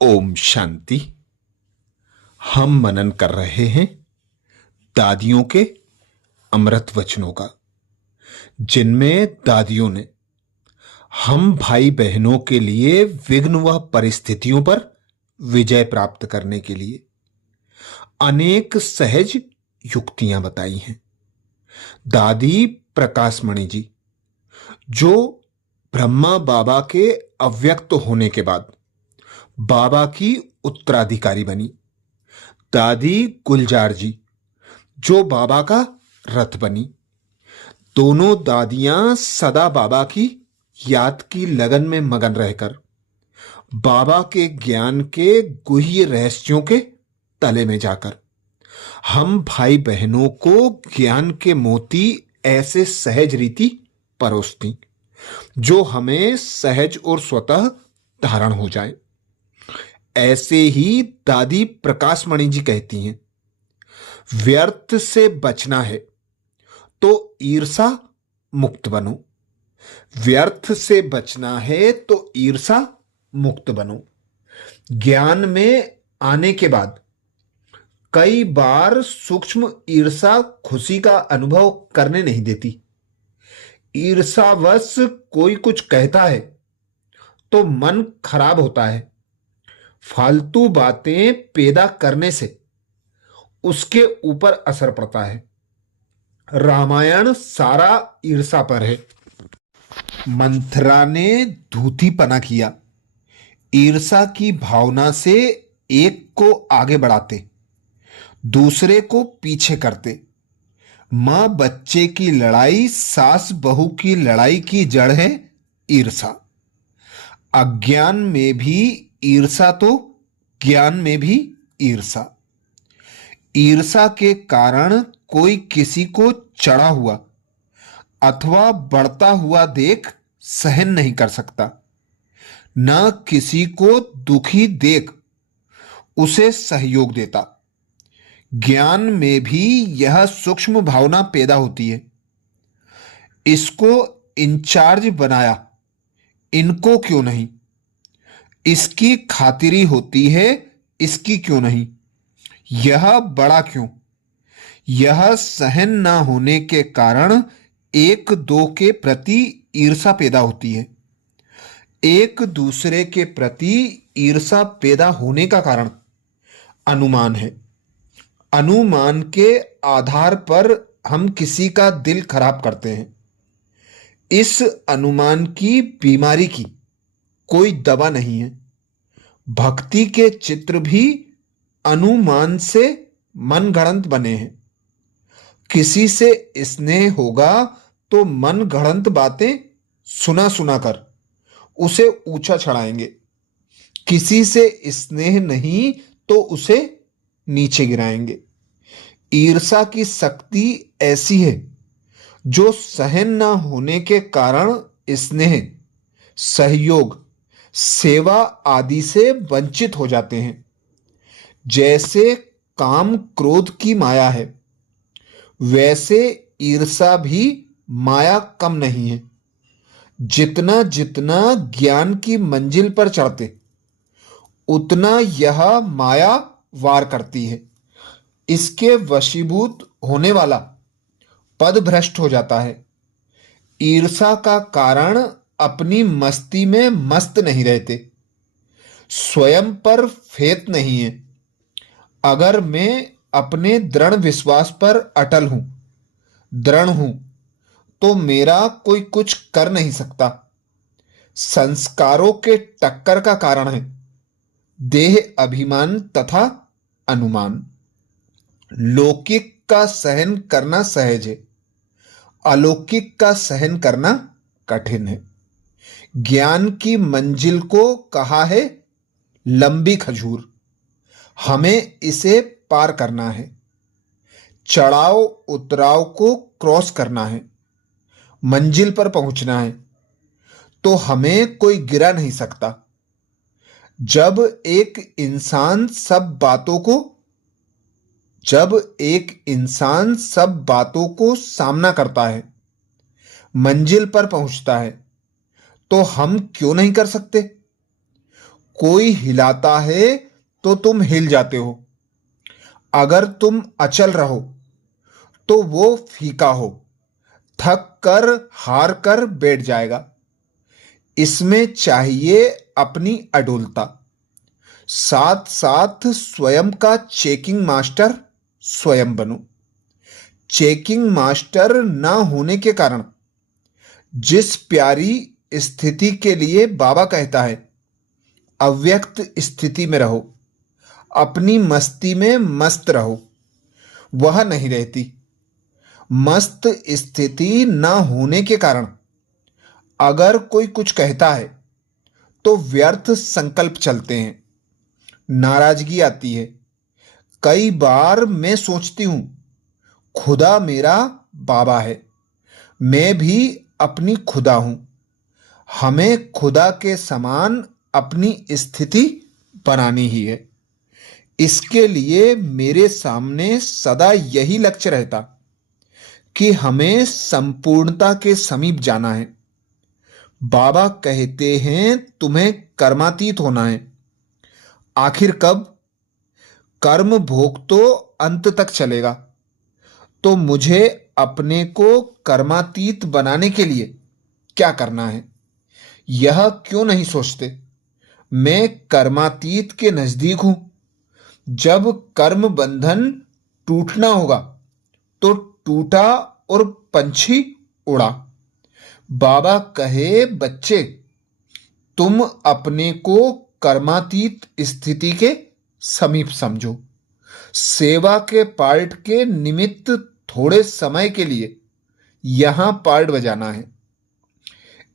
ओम शांति। हम मनन कर रहे हैं दादियों के अमृत वचनों का, जिनमें दादियों ने हम भाई बहनों के लिए विघ्न व परिस्थितियों पर विजय प्राप्त करने के लिए अनेक सहज युक्तियां बताई हैं। दादी प्रकाशमणि जी, जो ब्रह्मा बाबा के अव्यक्त होने के बाद बाबा की उत्तराधिकारी बनी। दादी गुलजार जी, जो बाबा का रथ बनी। दोनों दादियां सदा बाबा की याद की लगन में मगन रहकर बाबा के ज्ञान के गुह्य रहस्यों के तले में जाकर हम भाई बहनों को ज्ञान के मोती ऐसे सहज रीति परोसती जो हमें सहज और स्वतः धारण हो जाए। ऐसे ही दादी प्रकाशमणि जी कहती हैं, व्यर्थ से बचना है तो ईर्षा मुक्त बनो। व्यर्थ से बचना है तो ईर्षा मुक्त बनो। ज्ञान में आने के बाद कई बार सूक्ष्म ईर्षा खुशी का अनुभव करने नहीं देती। ईर्षावश कोई कुछ कहता है तो मन खराब होता है। फालतू बातें पैदा करने से उसके ऊपर असर पड़ता है। रामायण सारा ईर्षा पर है। मंथरा ने धूतीपना किया। ईर्षा की भावना से एक को आगे बढ़ाते, दूसरे को पीछे करते। मां बच्चे की लड़ाई, सास बहू की लड़ाई की जड़ है ईर्षा। अज्ञान में भी ईर्षा तो ज्ञान में भी ईर्षा। ईर्षा के कारण कोई किसी को चढ़ा हुआ अथवा बढ़ता हुआ देख सहन नहीं कर सकता, न किसी को दुखी देख उसे सहयोग देता। ज्ञान में भी यह सूक्ष्म भावना पैदा होती है। इसको इंचार्ज बनाया, इनको क्यों नहीं? इसकी खातिरी होती है, इसकी क्यों नहीं? यह बड़ा क्यों? यह सहन न होने के कारण एक दो के प्रति ईर्षा पैदा होती है। एक दूसरे के प्रति ईर्षा पैदा होने का कारण अनुमान है। अनुमान के आधार पर हम किसी का दिल खराब करते हैं। इस अनुमान की बीमारी की कोई दवा नहीं है। भक्ति के चित्र भी अनुमान से मनगढ़ंत बने हैं। किसी से स्नेह होगा तो मनगढ़ंत बातें सुना सुना कर उसे ऊंचा चढ़ाएंगे। किसी से स्नेह नहीं तो उसे नीचे गिराएंगे। ईर्षा की शक्ति ऐसी है जो सहन न होने के कारण स्नेह, सहयोग, सेवा आदि से वंचित हो जाते हैं। जैसे काम क्रोध की माया है, वैसे ईर्षा भी माया कम नहीं है। जितना जितना ज्ञान की मंजिल पर चढ़ते उतना यह माया वार करती है। इसके वशीभूत होने वाला पदभ्रष्ट हो जाता है। ईर्षा का कारण अपनी मस्ती में मस्त नहीं रहते, स्वयं पर फेत नहीं है। अगर मैं अपने दृढ़ विश्वास पर अटल हूं, दृढ़ हूं, तो मेरा कोई कुछ कर नहीं सकता। संस्कारों के टक्कर का कारण है देह अभिमान तथा अनुमान। लौकिक का सहन करना सहज है, अलौकिक का सहन करना कठिन है। ज्ञान की मंजिल को कहा है लंबी खजूर। हमें इसे पार करना है, चढ़ाव उतराव को क्रॉस करना है, मंजिल पर पहुंचना है। तो हमें कोई गिरा नहीं सकता। जब एक इंसान सब बातों को सामना करता है, मंजिल पर पहुंचता है, तो हम क्यों नहीं कर सकते? कोई हिलाता है तो तुम हिल जाते हो, अगर तुम अचल रहो तो वो फीका हो, थक कर हार कर बैठ जाएगा। इसमें चाहिए अपनी अडोलता, साथ साथ स्वयं का चेकिंग मास्टर स्वयं बनो। चेकिंग मास्टर ना होने के कारण जिस प्यारी स्थिति के लिए बाबा कहता है अव्यक्त स्थिति में रहो, अपनी मस्ती में मस्त रहो, वह नहीं रहती। मस्त स्थिति ना होने के कारण अगर कोई कुछ कहता है तो व्यर्थ संकल्प चलते हैं, नाराजगी आती है। कई बार मैं सोचती हूं खुदा मेरा बाबा है, मैं भी अपनी खुदा हूं। हमें खुदा के समान अपनी स्थिति बनानी ही है। इसके लिए मेरे सामने सदा यही लक्ष्य रहता कि हमें संपूर्णता के समीप जाना है। बाबा कहते हैं तुम्हें कर्मातीत होना है। आखिर कब? कर्म भोग तो अंत तक चलेगा, तो मुझे अपने को कर्मातीत बनाने के लिए क्या करना है, यह क्यों नहीं सोचते? मैं कर्मातीत के नजदीक हूं। जब कर्म बंधन टूटना होगा तो टूटा और पंछी उड़ा। बाबा कहे बच्चे तुम अपने को कर्मातीत स्थिति के समीप समझो। सेवा के पार्ट के निमित्त थोड़े समय के लिए यहां पार्ट बजाना है।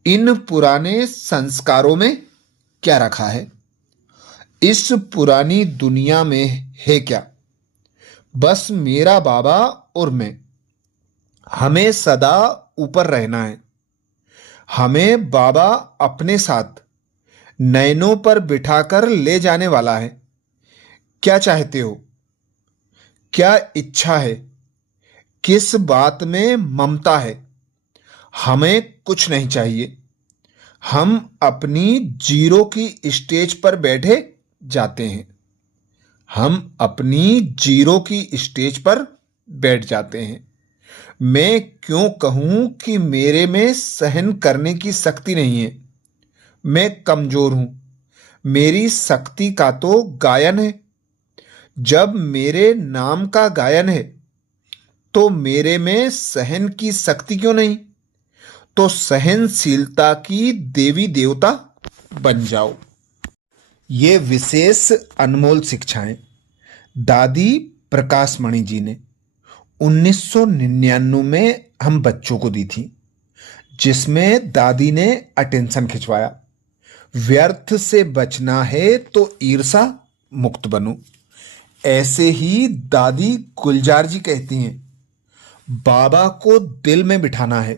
इन पुराने संस्कारों में क्या रखा है? इस पुरानी दुनिया में है क्या? बस मेरा बाबा और मैं। हमें सदा ऊपर रहना है। हमें बाबा अपने साथ नैनों पर बिठाकर ले जाने वाला है। क्या चाहते हो? क्या इच्छा है? किस बात में ममता है? हमें कुछ नहीं चाहिए। हम अपनी जीरो की स्टेज पर बैठे जाते हैं। हम अपनी जीरो की स्टेज पर बैठ जाते हैं। मैं क्यों कहूं कि मेरे में सहन करने की शक्ति नहीं है? मैं कमजोर हूं। मेरी शक्ति का तो गायन है। जब मेरे नाम का गायन है तो मेरे में सहन की शक्ति क्यों नहीं? तो सहनशीलता की देवी देवता बन जाओ। ये विशेष अनमोल शिक्षाएं दादी प्रकाशमणि जी ने 1999 में हम बच्चों को दी थी, जिसमें दादी ने अटेंशन खिंचवाया। व्यर्थ से बचना है तो ईर्षा मुक्त बनो। ऐसे ही दादी गुलजार जी कहती हैं बाबा को दिल में बिठाना है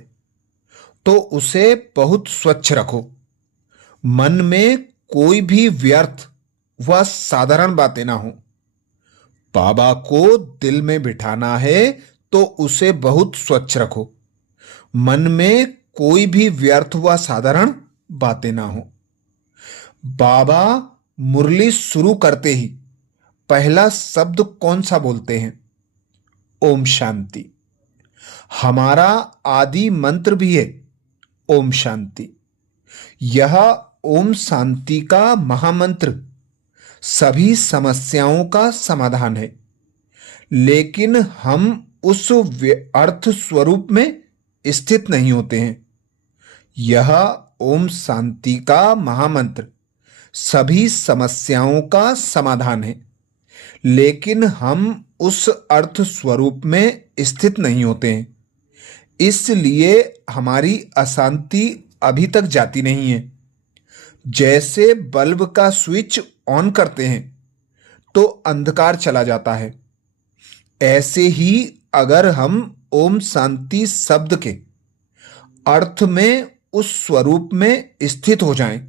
तो उसे बहुत स्वच्छ रखो। मन में कोई भी व्यर्थ व साधारण बातें ना हो। बाबा को दिल में बिठाना है तो उसे बहुत स्वच्छ रखो। मन में कोई भी व्यर्थ व साधारण बातें ना हो। बाबा मुरली शुरू करते ही पहला शब्द कौन सा बोलते हैं? ओम शांति। हमारा आदि मंत्र भी है ओम शांति। यह ओम शांति का महामंत्र सभी समस्याओं का समाधान है, लेकिन हम उस अर्थ स्वरूप में स्थित नहीं होते हैं। यह ओम शांति का महामंत्र सभी समस्याओं का समाधान है, लेकिन हम उस अर्थ स्वरूप में स्थित नहीं होते हैं। इसलिए हमारी अशांति अभी तक जाती नहीं है। जैसे बल्ब का स्विच ऑन करते हैं तो अंधकार चला जाता है, ऐसे ही अगर हम ओम शांति शब्द के अर्थ में उस स्वरूप में स्थित हो जाएं,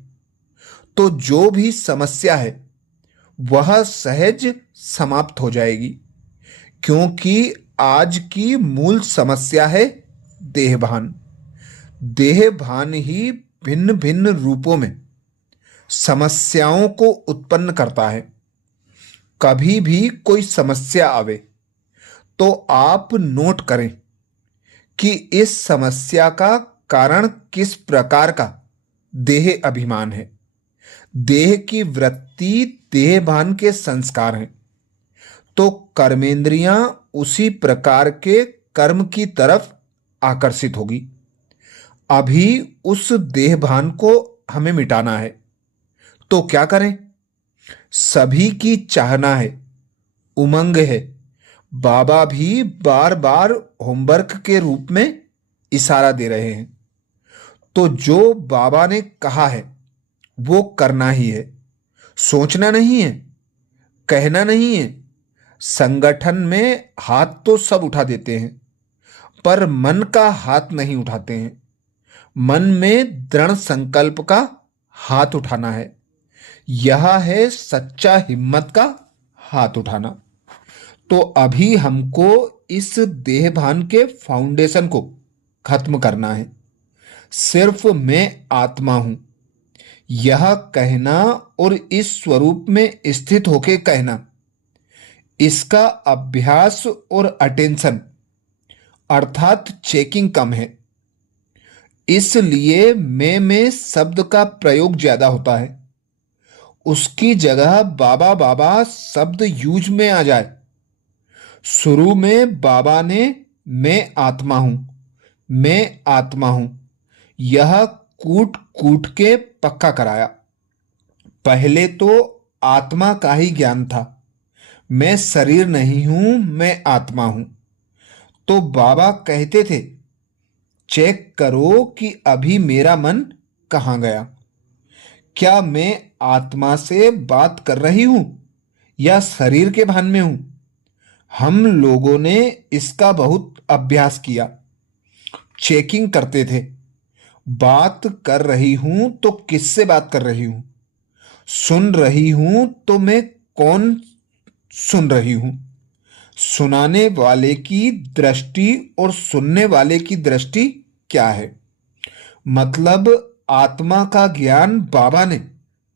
तो जो भी समस्या है वह सहज समाप्त हो जाएगी। क्योंकि आज की मूल समस्या है देहभान। देहभान ही भिन्न भिन्न रूपों में समस्याओं को उत्पन्न करता है। कभी भी कोई समस्या आवे तो आप नोट करें कि इस समस्या का कारण किस प्रकार का देह अभिमान है। देह की वृत्ति देहभान के संस्कार हैं, तो कर्मेंद्रियां उसी प्रकार के कर्म की तरफ आकर्षित होगी। अभी उस देहभान को हमें मिटाना है, तो क्या करें? सभी की चाहना है, उमंग है। बाबा भी बार बार होमवर्क के रूप में इशारा दे रहे हैं। तो जो बाबा ने कहा है वो करना ही है, सोचना नहीं है, कहना नहीं है। संगठन में हाथ तो सब उठा देते हैं, पर मन का हाथ नहीं उठाते हैं। मन में दृढ़ संकल्प का हाथ उठाना है। यह है सच्चा हिम्मत का हाथ उठाना। तो अभी हमको इस देहभान के फाउंडेशन को खत्म करना है। सिर्फ मैं आत्मा हूं, यह कहना और इस स्वरूप में स्थित होके कहना, इसका अभ्यास और अटेंशन अर्थात चेकिंग कम है। इसलिए मैं में शब्द का प्रयोग ज्यादा होता है। उसकी जगह बाबा बाबा शब्द यूज में आ जाए। शुरू में बाबा ने मैं आत्मा हूं, मैं आत्मा हूं, यह कूट कूट के पक्का कराया। पहले तो आत्मा का ही ज्ञान था, मैं शरीर नहीं हूं, मैं आत्मा हूं। तो बाबा कहते थे, चेक करो कि अभी मेरा मन कहां गया। क्या मैं आत्मा से बात कर रही हूं या शरीर के भान में हूं? हम लोगों ने इसका बहुत अभ्यास किया, चेकिंग करते थे। बात कर रही हूं तो किससे बात कर रही हूं? सुन रही हूं तो मैं कौन सुन रही हूं? सुनाने वाले की दृष्टि और सुनने वाले की दृष्टि क्या है? मतलब आत्मा का ज्ञान बाबा ने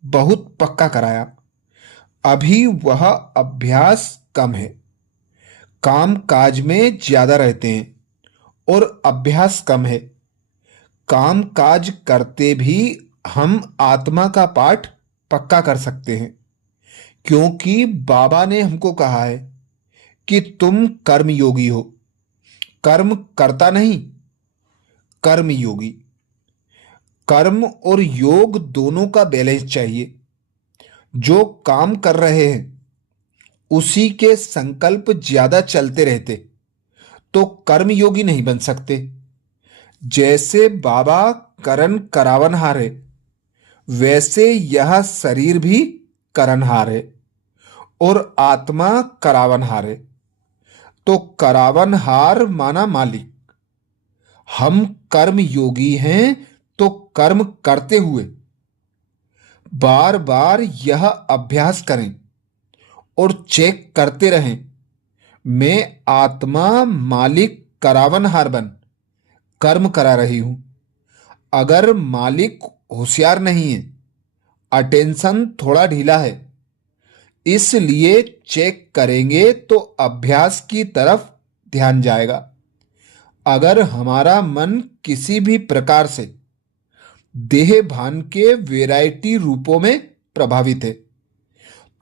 बहुत पक्का कराया। अभी वह अभ्यास कम है। काम काज में ज्यादा रहते हैं और अभ्यास कम है। काम काज करते भी हम आत्मा का पाठ पक्का कर सकते हैं, क्योंकि बाबा ने हमको कहा है कि तुम कर्म योगी हो। कर्म करता नहीं, कर्म योगी। कर्म और योग दोनों का बैलेंस चाहिए। जो काम कर रहे हैं उसी के संकल्प ज्यादा चलते रहते तो कर्म योगी नहीं बन सकते। जैसे बाबा करण करावनहार है, वैसे यह शरीर भी करणहार है और आत्मा करावनहार है। तो करावनहार माना मालिक। हम कर्म योगी हैं, तो कर्म करते हुए बार बार यह अभ्यास करें और चेक करते रहें, मैं आत्मा मालिक करावनहार बन कर्म करा रही हूं। अगर मालिक होशियार नहीं है, अटेंशन थोड़ा ढीला है, इसलिए चेक करेंगे तो अभ्यास की तरफ ध्यान जाएगा। अगर हमारा मन किसी भी प्रकार से देह भान के वैरायटी रूपों में प्रभावित है,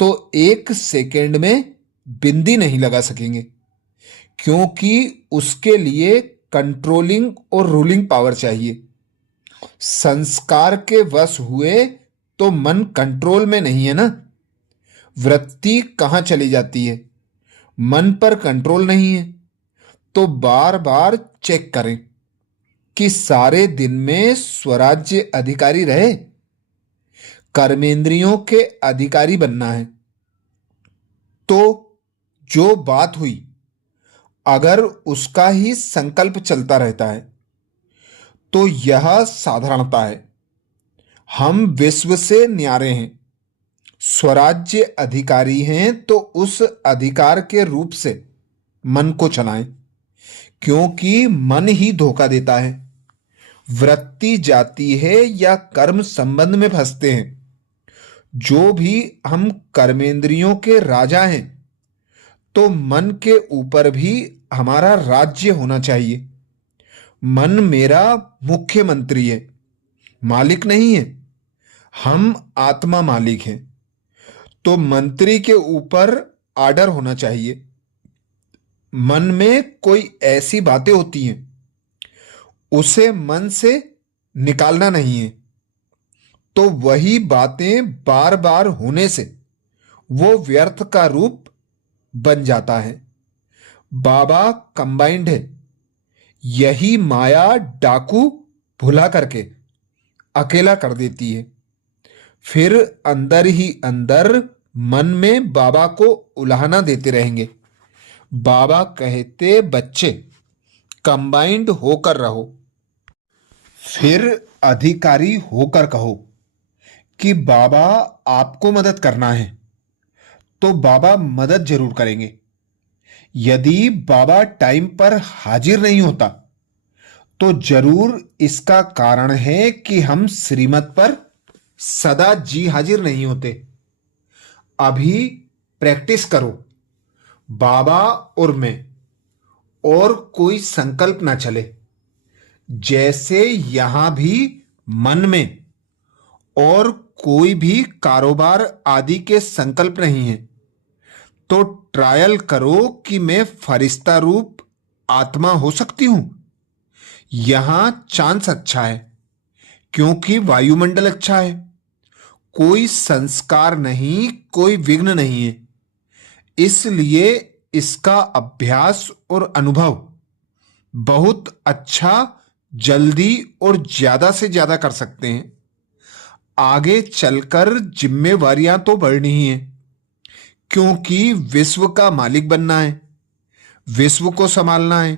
तो 1 सेकेंड में बिंदी नहीं लगा सकेंगे, क्योंकि उसके लिए कंट्रोलिंग और रूलिंग पावर चाहिए। संस्कार के वश हुए तो मन कंट्रोल में नहीं है ना। वृत्ति कहां चली जाती है? मन पर कंट्रोल नहीं है। तो बार बार चेक करें कि सारे दिन में स्वराज्य अधिकारी रहे। कर्मेंद्रियों के अधिकारी बनना है। तो जो बात हुई, अगर उसका ही संकल्प चलता रहता है तो यह साधारणता है। हम विश्व से न्यारे हैं, स्वराज्य अधिकारी हैं, तो उस अधिकार के रूप से मन को चलाएं, क्योंकि मन ही धोखा देता है। वृत्ति जाती है या कर्म संबंध में फंसते हैं जो भी हम कर्मेंद्रियों के राजा हैं, तो मन के ऊपर भी हमारा राज्य होना चाहिए। मन मेरा मुख्यमंत्री है, मालिक नहीं है। हम आत्मा मालिक हैं। तो मंत्री के ऊपर आर्डर होना चाहिए। मन में कोई ऐसी बातें होती हैं, उसे मन से निकालना नहीं है। तो वही बातें बार बार होने से वो व्यर्थ का रूप बन जाता है। बाबा कंबाइंड है। यही माया डाकू भुला करके अकेला कर देती है। फिर अंदर ही अंदर मन में बाबा को उलाहना देते रहेंगे। बाबा कहते, बच्चे कंबाइंड होकर रहो। फिर अधिकारी होकर कहो कि बाबा आपको मदद करना है, तो बाबा मदद जरूर करेंगे। यदि बाबा टाइम पर हाजिर नहीं होता, तो जरूर इसका कारण है कि हम श्रीमत पर सदा जी हाजिर नहीं होते। अभी प्रैक्टिस करो, बाबा और मैं, और कोई संकल्प ना चले। जैसे यहां भी मन में और कोई भी कारोबार आदि के संकल्प नहीं है, तो ट्रायल करो कि मैं फरिश्ता रूप आत्मा हो सकती हूं। यहां चांस अच्छा है, क्योंकि वायुमंडल अच्छा है। कोई संस्कार नहीं, कोई विघ्न नहीं है। इसलिए इसका अभ्यास और अनुभव बहुत अच्छा, जल्दी और ज्यादा से ज्यादा कर सकते हैं। आगे चलकर जिम्मेवारियां तो बढ़नी ही हैं, क्योंकि विश्व का मालिक बनना है, विश्व को संभालना है।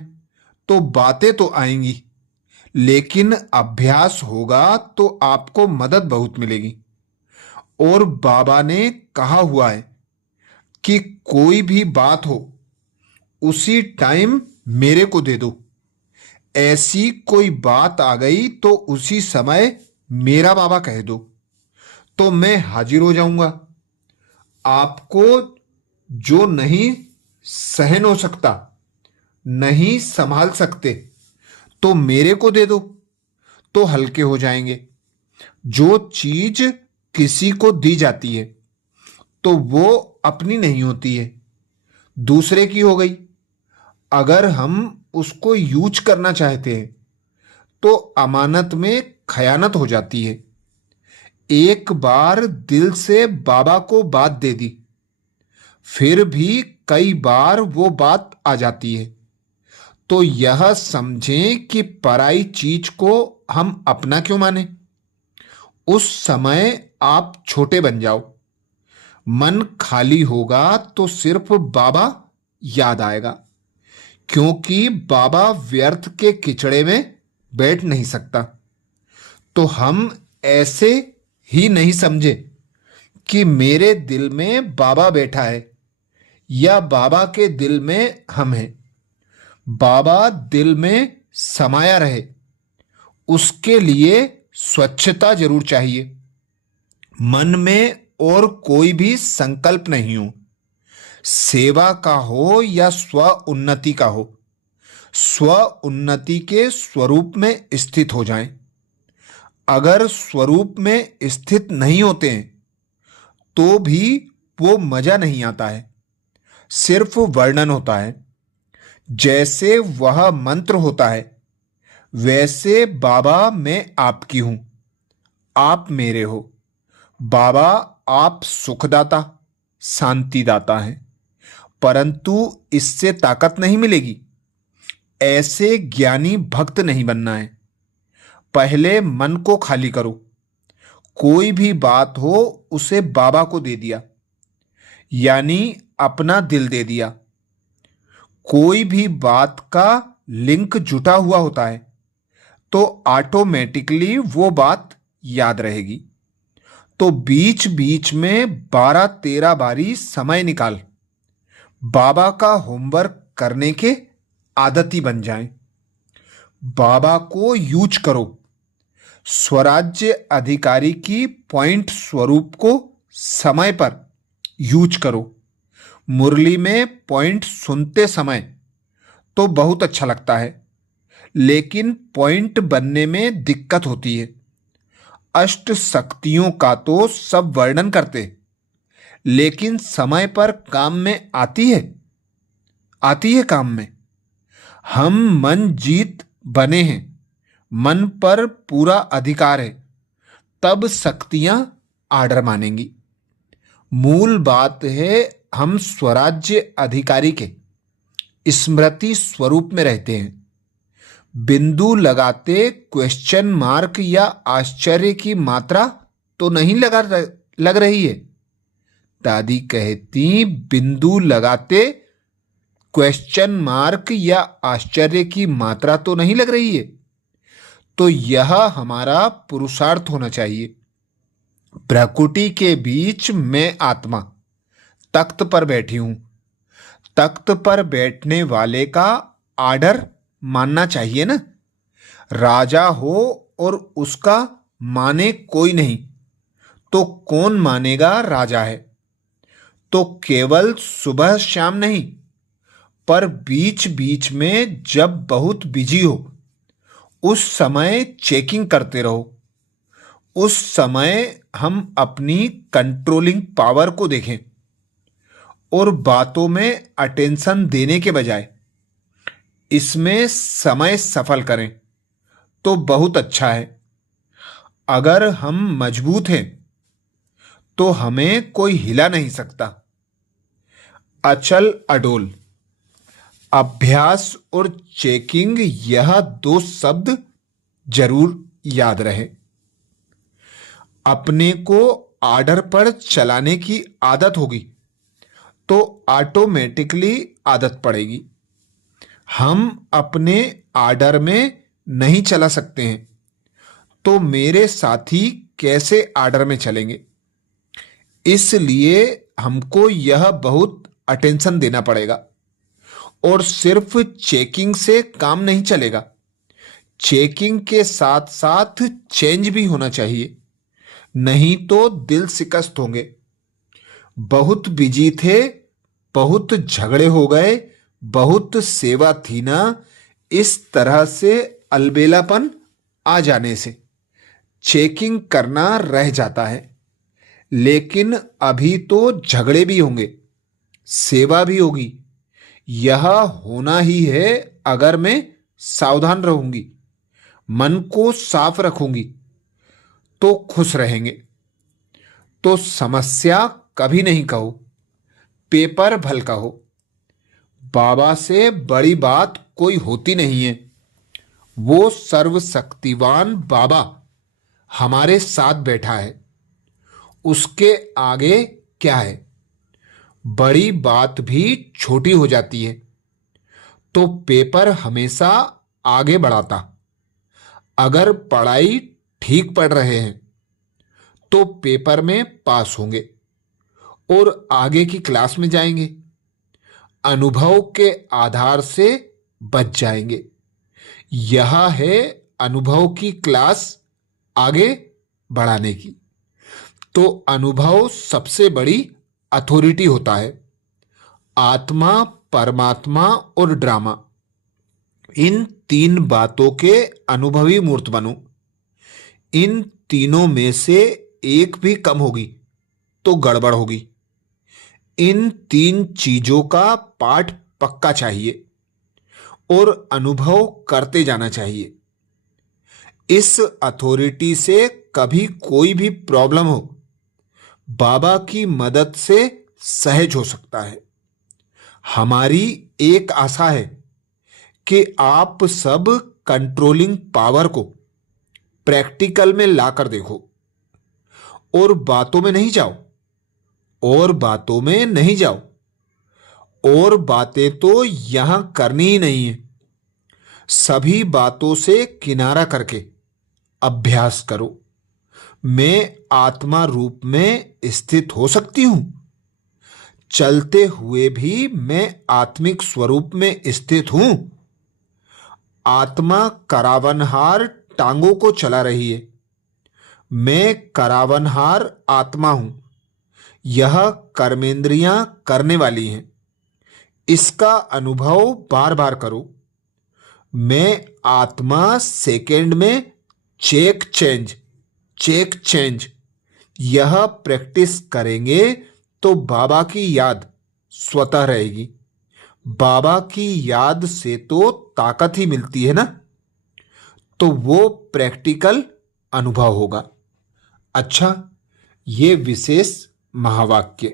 तो बातें तो आएंगी, लेकिन अभ्यास होगा तो आपको मदद बहुत मिलेगी। और बाबा ने कहा हुआ है कि कोई भी बात हो, उसी टाइम मेरे को दे दो। ऐसी कोई बात आ गई तो उसी समय मेरा बाबा कह दो, तो मैं हाजिर हो जाऊंगा। आपको जो नहीं सहन हो सकता, नहीं संभाल सकते, तो मेरे को दे दो, तो हल्के हो जाएंगे। जो चीज किसी को दी जाती है, तो वो अपनी नहीं होती है, दूसरे की हो गई। अगर हम उसको यूज करना चाहते हैं, तो अमानत में खयानत हो जाती है। एक बार दिल से बाबा को बात दे दी, फिर भी कई बार वो बात आ जाती है, तो यह समझें कि पराई चीज को हम अपना क्यों माने। उस समय आप छोटे बन जाओ। मन खाली होगा तो सिर्फ बाबा याद आएगा, क्योंकि बाबा व्यर्थ के किचड़े में बैठ नहीं सकता। तो हम ऐसे ही नहीं समझे कि मेरे दिल में बाबा बैठा है, या बाबा के दिल में हम हैं। बाबा दिल में समाया रहे, उसके लिए स्वच्छता जरूर चाहिए। मन में और कोई भी संकल्प नहीं हो, सेवा का हो या स्व उन्नति का हो। स्व उन्नति के स्वरूप में स्थित हो जाएं। अगर स्वरूप में स्थित नहीं होते हैं, तो भी वो मजा नहीं आता है, सिर्फ वर्णन होता है। जैसे वह मंत्र होता है, वैसे बाबा मैं आपकी हूं, आप मेरे हो। बाबा आप सुखदाता, शांतिदाता हैं, परंतु इससे ताकत नहीं मिलेगी। ऐसे ज्ञानी भक्त नहीं बनना है। पहले मन को खाली करो। कोई भी बात हो, उसे बाबा को दे दिया, यानी अपना दिल दे दिया। कोई भी बात का लिंक जुटा हुआ होता है, तो ऑटोमेटिकली वो बात याद रहेगी। तो बीच बीच में 12-13 बारी समय निकाल बाबा का होमवर्क करने के आदती बन जाएं। बाबा को यूज करो। स्वराज्य अधिकारी की पॉइंट स्वरूप को समय पर यूज करो। मुरली में पॉइंट सुनते समय तो बहुत अच्छा लगता है, लेकिन पॉइंट बनने में दिक्कत होती है। अष्ट शक्तियों का तो सब वर्णन करते, लेकिन समय पर काम में आती है काम में। हम मन जीत बने हैं, मन पर पूरा अधिकार है, तब शक्तियां आर्डर मानेंगी। मूल बात है हम स्वराज्य अधिकारी के स्मृति स्वरूप में रहते हैं। बिंदु लगाते क्वेश्चन मार्क या आश्चर्य की मात्रा तो नहीं लग रही है। दादी कहती बिंदु लगाते क्वेश्चन मार्क या आश्चर्य की मात्रा तो नहीं लग रही है। तो यह हमारा पुरुषार्थ होना चाहिए। प्रकृति के बीच मैं आत्मा तख्त पर बैठी हूं। तख्त पर बैठने वाले का आर्डर मानना चाहिए ना। राजा हो और उसका माने कोई नहीं, तो कौन मानेगा राजा है। तो केवल सुबह शाम नहीं, पर बीच बीच में जब बहुत बिजी हो उस समय चेकिंग करते रहो। उस समय हम अपनी कंट्रोलिंग पावर को देखें और बातों में अटेंशन देने के बजाय इसमें समय सफल करें तो बहुत अच्छा है। अगर हम मजबूत हैं तो हमें कोई हिला नहीं सकता। अचल अडोल, अभ्यास और चेकिंग, यह दो शब्द जरूर याद रहे। अपने को आर्डर पर चलाने की आदत होगी तो ऑटोमेटिकली आदत पड़ेगी। हम अपने आर्डर में नहीं चला सकते हैं तो मेरे साथी कैसे आर्डर में चलेंगे। इसलिए हमको यह बहुत अटेंशन देना पड़ेगा। और सिर्फ चेकिंग से काम नहीं चलेगा, चेकिंग के साथ साथ चेंज भी होना चाहिए, नहीं तो दिल शिकस्त होंगे। बहुत बिजी थे, बहुत झगड़े हो गए, बहुत सेवा थी ना, इस तरह से अलबेलापन आ जाने से चेकिंग करना रह जाता है। लेकिन अभी तो झगड़े भी होंगे, सेवा भी होगी। यह होना ही है। अगर मैं सावधान रहूंगी, मन को साफ रखूंगी, तो खुश रहेंगे। तो समस्या कभी नहीं कहो, पेपर भल कहो। बाबा से बड़ी बात कोई होती नहीं है। वो सर्वशक्तिवान बाबा हमारे साथ बैठा है, उसके आगे क्या है। बड़ी बात भी छोटी हो जाती है तो पेपर हमेशा आगे बढ़ाता। अगर पढ़ाई ठीक पढ़ रहे हैं तो पेपर में पास होंगे और आगे की क्लास में जाएंगे। अनुभव के आधार से बच जाएंगे। यह है अनुभव की क्लास आगे बढ़ाने की। तो अनुभव सबसे बड़ी अथॉरिटी होता है। आत्मा, परमात्मा और ड्रामा, इन तीन बातों के अनुभवी मूर्त बनो। इन तीनों में से एक भी कम होगी तो गड़बड़ होगी। इन तीन चीजों का पाठ पक्का चाहिए और अनुभव करते जाना चाहिए। इस अथॉरिटी से कभी कोई भी प्रॉब्लम हो, बाबा की मदद से सहज हो सकता है। हमारी एक आशा है कि आप सब कंट्रोलिंग पावर को प्रैक्टिकल में लाकर देखो और बातों में नहीं जाओ, और बातों में नहीं जाओ। और बातें तो यहां करनी ही नहीं है। सभी बातों से किनारा करके अभ्यास करो। मैं आत्मा रूप में स्थित हो सकती हूं, चलते हुए भी मैं आत्मिक स्वरूप में स्थित हूं। आत्मा करावनहार टांगों को चला रही है, मैं करावनहार आत्मा हूं। यह कर्मेंद्रियां करने वाली हैं, इसका अनुभव बार बार करो। मैं आत्मा सेकंड में चेक चेंज यह प्रैक्टिस करेंगे तो बाबा की याद स्वतः रहेगी। बाबा की याद से तो ताकत ही मिलती है ना, तो वो प्रैक्टिकल अनुभव होगा। अच्छा, ये विशेष महावाक्य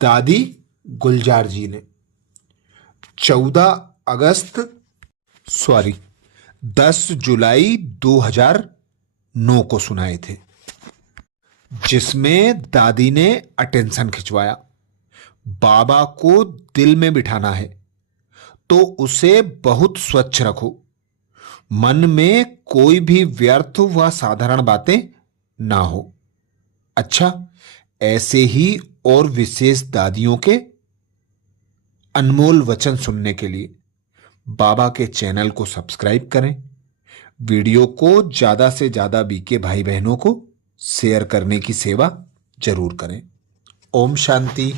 दादी गुलजार जी ने 10 जुलाई 2009 को सुनाए थे, जिसमें दादी ने अटेंशन खिंचवाया। बाबा को दिल में बिठाना है तो उसे बहुत स्वच्छ रखो। मन में कोई भी व्यर्थ व साधारण बातें ना हो। अच्छा, ऐसे ही और विशेष दादियों के अनमोल वचन सुनने के लिए बाबा के चैनल को सब्सक्राइब करें। वीडियो को ज्यादा से ज्यादा बीके भाई बहनों को शेयर करने की सेवा जरूर करें। ओम शांति।